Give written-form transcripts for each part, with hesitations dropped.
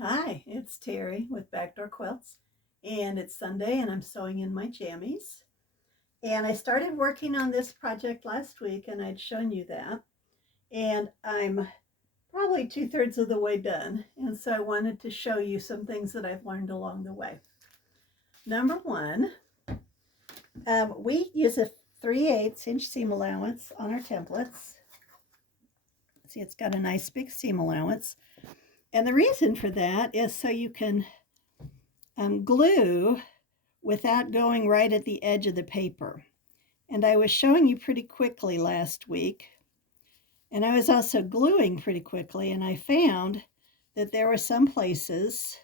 Hi, it's Terry with Backdoor Quilts, and it's Sunday, and I'm sewing in my jammies. And I started working on this project last week, and I'd shown you that. And I'm probably two-thirds of the way done. And so I wanted to show you some things that I've learned along the way. Number one, we use a 3/8 inch seam allowance on our templates. See, it's got a nice big seam allowance. And the reason for that is so you can glue without going right at the edge of the paper. And I was showing you pretty quickly last week. And I was also gluing pretty quickly. And I found that there were some places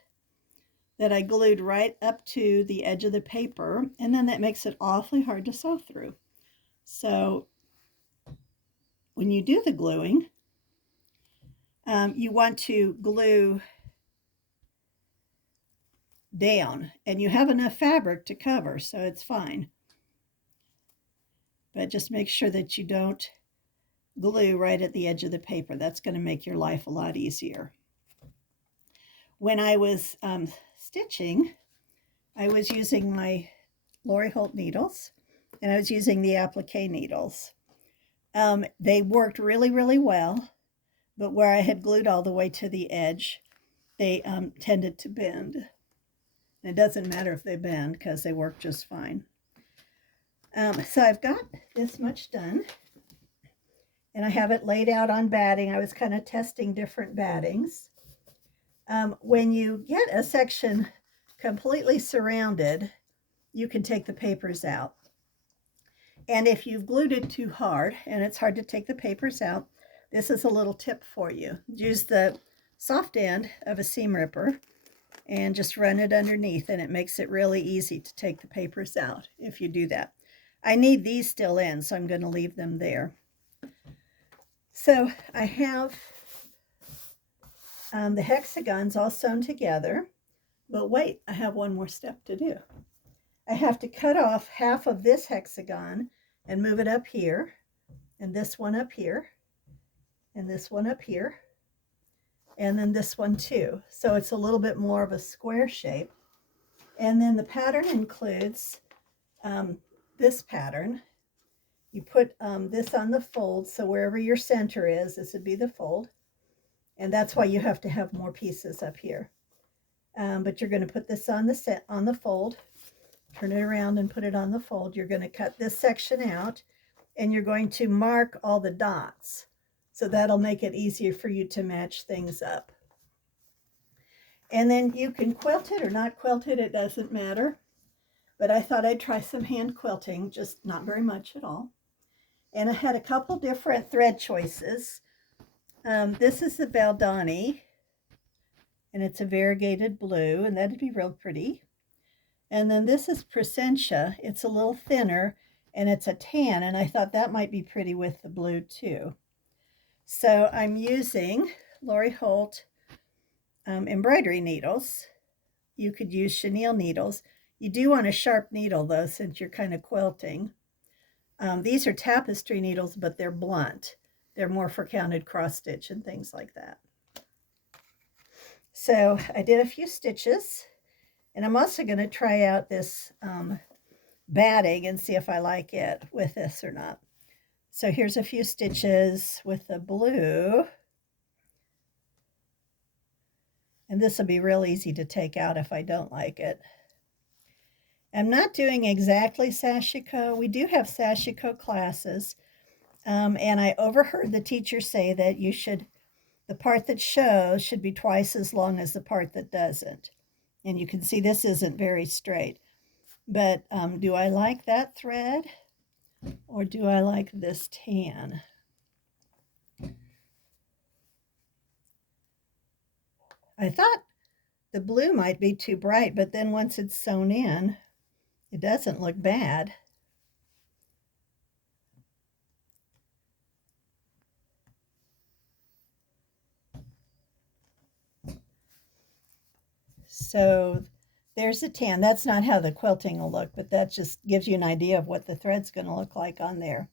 that I glued right up to the edge of the paper. And then that makes it awfully hard to sew through. So when you do the gluing, you want to glue down. And you have enough fabric to cover, so it's fine. But just make sure that you don't glue right at the edge of the paper. That's going to make your life a lot easier. When I was stitching, I was using my Lori Holt needles, and I was using the applique needles. They worked really, really well, but where I had glued all the way to the edge, they tended to bend. And it doesn't matter if they bend because they work just fine. So I've got this much done, and I have it laid out on batting. I was kind of testing different battings. When you get a section completely surrounded, you can take the papers out. And if you've glued it too hard and it's hard to take the papers out, this is a little tip for you. Use the soft end of a seam ripper and just run it underneath, and it makes it really easy to take the papers out if you do that. I need these still in, so I'm going to leave them there. So I have the hexagons all sewn together, but wait, I have one more step to do. I have to cut off half of this hexagon and move it up here, and this one up here, and this one up here, and then this one too. So it's a little bit more of a square shape. And then the pattern includes this pattern. You put this on the fold, so wherever your center is, this would be the fold. And that's why you have to have more pieces up here. But you're going to put this on the fold, turn it around and put it on the fold. You're going to cut this section out, and you're going to mark all the dots. So that'll make it easier for you to match things up. And then you can quilt it or not quilt it, it doesn't matter. But I thought I'd try some hand quilting, just not very much at all. And I had a couple different thread choices. This is the Valdani, and it's a variegated blue, and that'd be real pretty. And then this is Presentia. It's a little thinner, and it's a tan, and I thought that might be pretty with the blue too. So I'm using Lori Holt embroidery needles. You could use chenille needles. You do want a sharp needle though, since you're kind of quilting. These are tapestry needles, but they're blunt. They're more for counted cross stitch and things like that. So I did a few stitches, and I'm also going to try out this batting and see if I like it with this or not. So here's a few stitches with the blue. And this will be real easy to take out if I don't like it. I'm not doing exactly sashiko. We do have sashiko classes. And I overheard the teacher say that the part that shows should be twice as long as the part that doesn't. And you can see this isn't very straight. But do I like that thread, or do I like this tan? I thought the blue might be too bright, but then once it's sewn in, it doesn't look bad. So there's the tan. That's not how the quilting will look, but that just gives you an idea of what the thread's going to look like on there.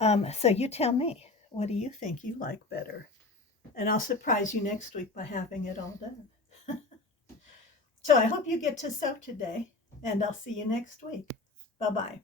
So you tell me, what do you think you like better? And I'll surprise you next week by having it all done. So I hope you get to sew today, and I'll see you next week. Bye-bye.